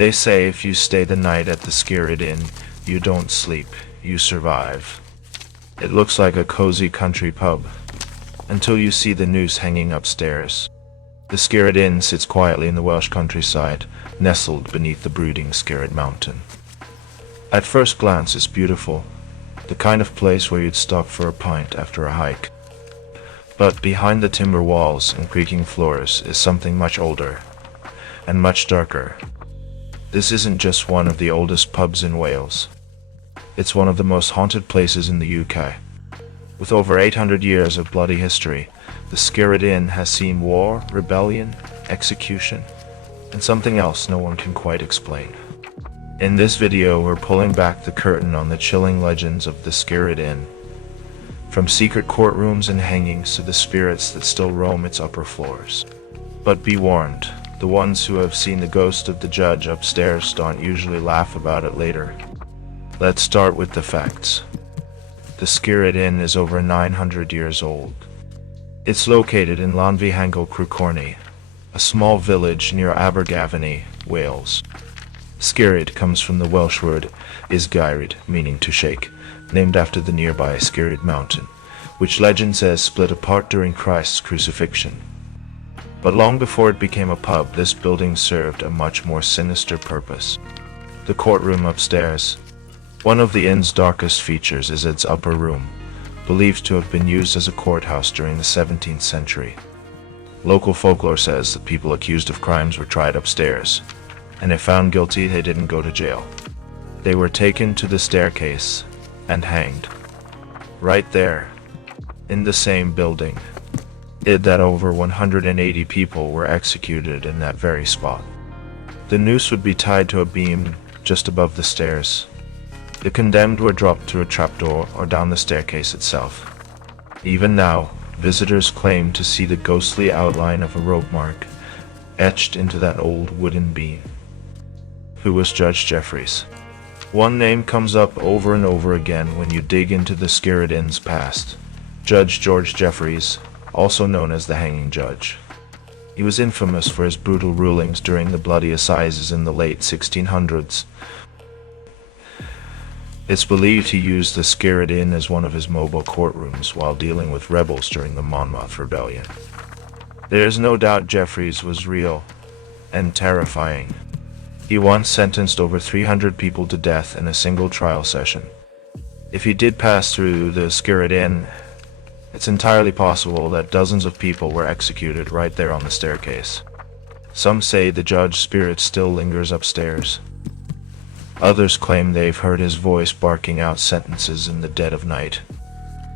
They say if you stay the night at the Skirrid Inn, you don't sleep, you survive. It looks like a cozy country pub, until you see the noose hanging upstairs. The Skirrid Inn sits quietly in the Welsh countryside, nestled beneath the brooding Skirrid Mountain. At first glance it's beautiful, the kind of place where you'd stop for a pint after a hike. But behind the timber walls and creaking floors is something much older, and much darker. This isn't just one of the oldest pubs in Wales. It's one of the most haunted places in the UK. With over 800 years of bloody history, the Skirrid Inn has seen war, rebellion, execution, and something else no one can quite explain. In this video, we're pulling back the curtain on the chilling legends of the Skirrid Inn. From secret courtrooms and hangings to the spirits that still roam its upper floors. But be warned, the ones who have seen the ghost of the judge upstairs don't usually laugh about it later. Let's start with the facts. The Skirrid Inn is over 900 years old. It's located in Llanfihangel Crwcorni, a small village near Abergavenny, Wales. Skirrid comes from the Welsh word Skirrid, meaning to shake, named after the nearby Skirrid Mountain, which legend says split apart during Christ's crucifixion. But long before it became a pub, this building served a much more sinister purpose. The courtroom upstairs. One of the inn's darkest features is its upper room, believed to have been used as a courthouse during the 17th century. Local folklore says that people accused of crimes were tried upstairs, and if found guilty, they didn't go to jail. They were taken to the staircase and hanged. Right there, in the same building. That over 180 people were executed in that very spot. The noose would be tied to a beam just above the stairs. The condemned were dropped through a trapdoor or down the staircase itself. Even now, visitors claim to see the ghostly outline of a rope mark etched into that old wooden beam. Who was Judge Jeffreys? One name comes up over and over again when you dig into the Skirrid Inn's past. Judge George Jeffreys, also known as the Hanging Judge. He was infamous for his brutal rulings during the bloody assizes in the late 1600s. It's believed he used the Skirrid Inn as one of his mobile courtrooms while dealing with rebels during the Monmouth Rebellion. There is no doubt Jeffreys was real and terrifying. He once sentenced over 300 people to death in a single trial session. If he did pass through the Skirrid Inn, it's entirely possible that dozens of people were executed right there on the staircase. Some say the judge's spirit still lingers upstairs. Others claim they've heard his voice barking out sentences in the dead of night.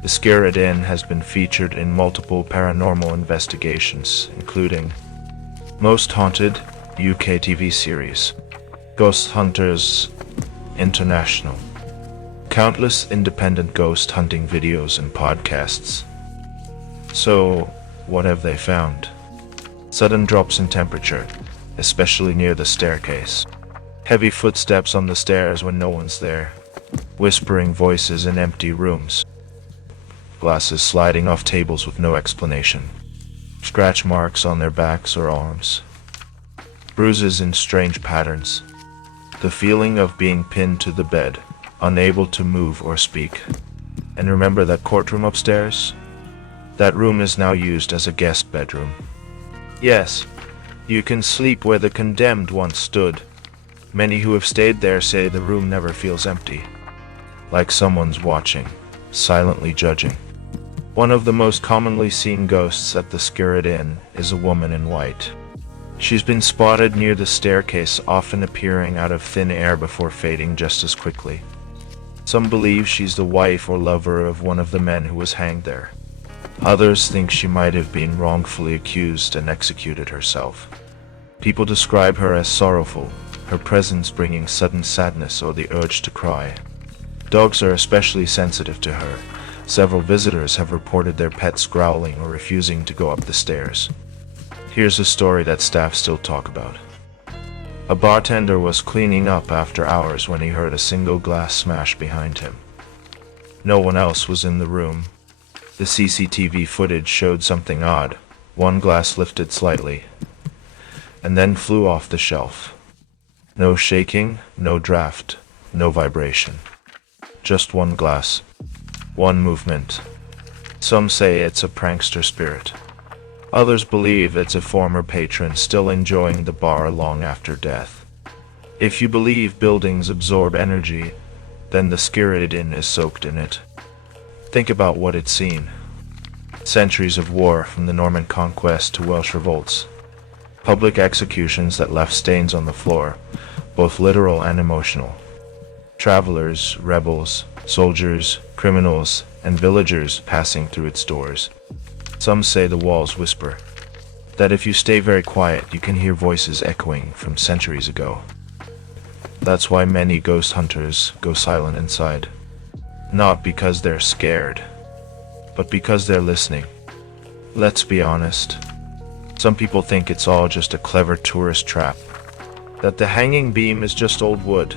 The Skirrid Inn has been featured in multiple paranormal investigations, including Most Haunted UK TV series, Ghost Hunters International, countless independent ghost hunting videos and podcasts. So, what have they found? Sudden drops in temperature, especially near the staircase. Heavy footsteps on the stairs when no one's there. Whispering voices in empty rooms. Glasses sliding off tables with no explanation. Scratch marks on their backs or arms. Bruises in strange patterns. The feeling of being pinned to the bed, unable to move or speak. And remember that courtroom upstairs? That room is now used as a guest bedroom. Yes, you can sleep where the condemned once stood. Many who have stayed there say the room never feels empty. Like someone's watching, silently judging. One of the most commonly seen ghosts at the Skirrid Inn is a woman in white. She's been spotted near the staircase, often appearing out of thin air before fading just as quickly. Some believe she's the wife or lover of one of the men who was hanged there. Others think she might have been wrongfully accused and executed herself. People describe her as sorrowful, her presence bringing sudden sadness or the urge to cry. Dogs are especially sensitive to her. Several visitors have reported their pets growling or refusing to go up the stairs. Here's a story that staff still talk about. A bartender was cleaning up after hours when he heard a single glass smash behind him. No one else was in the room. The CCTV footage showed something odd. One glass lifted slightly, and then flew off the shelf. No shaking, no draft, no vibration. Just one glass, one movement. Some say it's a prankster spirit. Others believe it's a former patron still enjoying the bar long after death. If you believe buildings absorb energy, then the Skirrid Inn is soaked in it. Think about what it's seen. Centuries of war, from the Norman conquest to Welsh revolts. Public executions that left stains on the floor, both literal and emotional. Travelers, rebels, soldiers, criminals, and villagers passing through its doors. Some say the walls whisper, that if you stay very quiet you can hear voices echoing from centuries ago. That's why many ghost hunters go silent inside. Not because they're scared, but because they're listening. Let's be honest. Some people think it's all just a clever tourist trap. That the hanging beam is just old wood.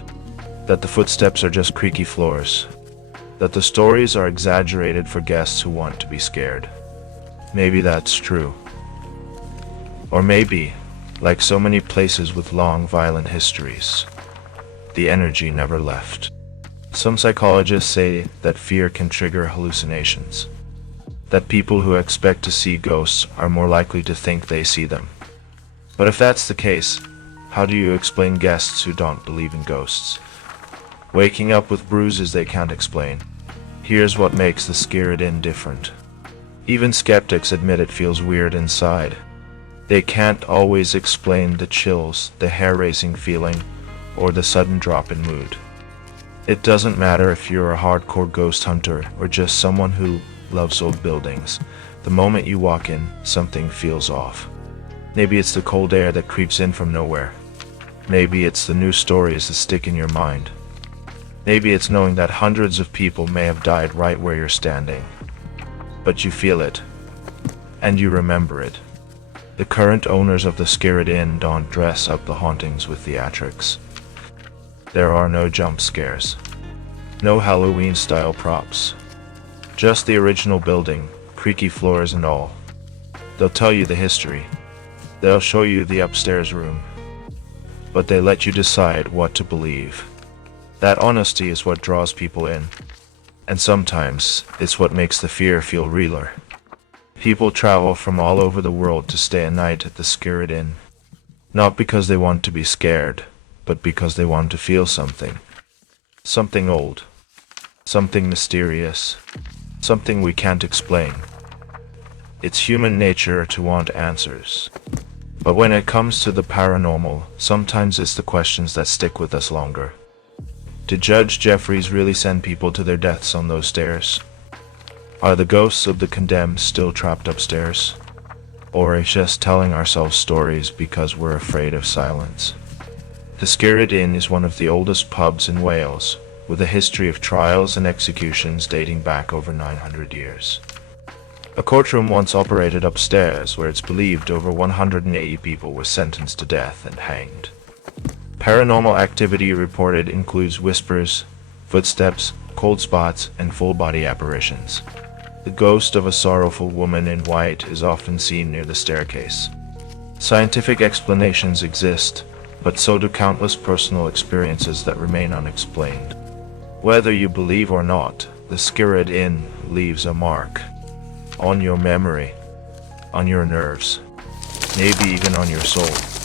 That the footsteps are just creaky floors. That the stories are exaggerated for guests who want to be scared. Maybe that's true. Or maybe, like so many places with long violent histories, the energy never left. Some psychologists say that fear can trigger hallucinations. That people who expect to see ghosts are more likely to think they see them. But if that's the case, how do you explain guests who don't believe in ghosts waking up with bruises they can't explain? Here's what makes the Skirrid Inn different. Even skeptics admit it feels weird inside. They can't always explain the chills, the hair-raising feeling, or the sudden drop in mood. It doesn't matter if you're a hardcore ghost hunter or just someone who loves old buildings. The moment you walk in, something feels off. Maybe it's the cold air that creeps in from nowhere. Maybe it's the new stories that stick in your mind. Maybe it's knowing that hundreds of people may have died right where you're standing. But you feel it. And you remember it. The current owners of the Skirrid Inn don't dress up the hauntings with theatrics. There are no jump scares. No Halloween-style props. Just the original building, creaky floors and all. They'll tell you the history. They'll show you the upstairs room. But they let you decide what to believe. That honesty is what draws people in. And sometimes, it's what makes the fear feel realer. People travel from all over the world to stay a night at the Skirrid Inn. Not because they want to be scared, but because they want to feel something. Something old. Something mysterious. Something we can't explain. It's human nature to want answers. But when it comes to the paranormal, sometimes it's the questions that stick with us longer. Did Judge Jeffries really send people to their deaths on those stairs? Are the ghosts of the condemned still trapped upstairs? Or is just telling ourselves stories because we're afraid of silence? The Skirrid Inn is one of the oldest pubs in Wales, with a history of trials and executions dating back over 900 years. A courtroom once operated upstairs where it's believed over 180 people were sentenced to death and hanged. Paranormal activity reported includes whispers, footsteps, cold spots, and full-body apparitions. The ghost of a sorrowful woman in white is often seen near the staircase. Scientific explanations exist, but so do countless personal experiences that remain unexplained. Whether you believe or not, the Skirrid Inn leaves a mark. On your memory, on your nerves, maybe even on your soul.